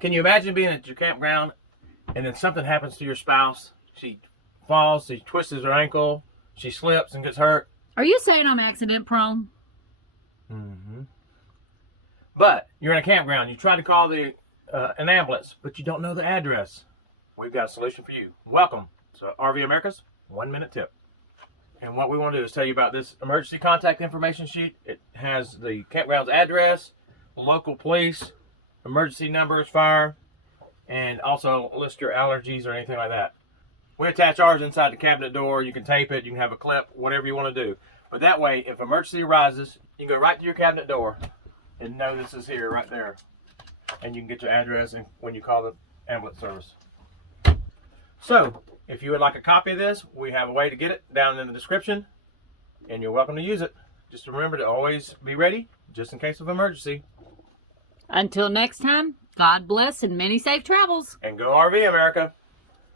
Can you imagine being at your campground and then something happens to your spouse? She falls, she twists her ankle, she slips and gets hurt. Are you saying I'm accident prone? Mm-hmm. But you're in a campground. You try to call an ambulance, but you don't know the address. We've got a solution for you. Welcome to RV America's 1 Minute Tip. And what we want to do is tell you about this emergency contact information sheet. It has the campground's address, local police, emergency numbers, fire, and also list your allergies or anything like that. We attach ours inside the cabinet door. You can tape it, you can have a clip, whatever you want to do. But that way, if emergency arises, you can go right to your cabinet door and know this is here, right there. And you can get your address and when you call the ambulance service. So, if you would like a copy of this, we have a way to get it down in the description, and you're welcome to use it. Just remember to always be ready, just in case of emergency. Until next time, God bless and many safe travels. And go RV America.